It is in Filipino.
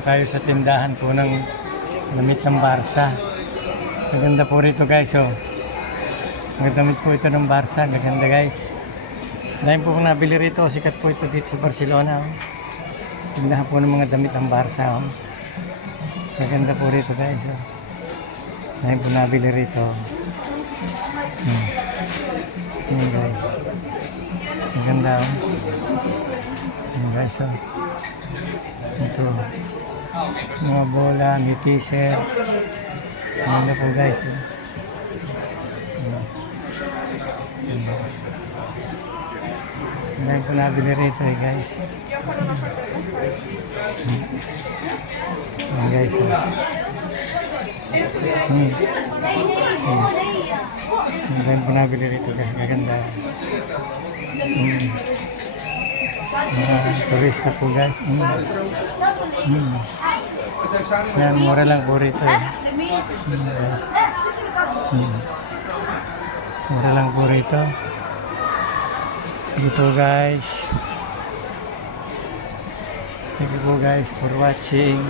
naman tayo sa tindahan po ng damit ng Barca. Maganda po rito guys, oh. Mga damit po ito ng Barca, maganda guys. Dahil po kung nabili rito, sikat po ito dito sa Barcelona, oh. Tindahan po ng mga damit ng Barca, oh. Maganda po rito guys, oh. Dahil po nabili rito. Guys. Maganda, oh. Guys, oh. Ito. Mga bola, may t-shirt. Maganda po guys, oh. Dahil po nabili rito eh guys. Guys, oh. Dahil po nabili rito guys, maganda. Mga turista po guys. Yan, mura lang po rito eh. Guys. Mura lang po rito. Dito guys. Thank you po guys for watching.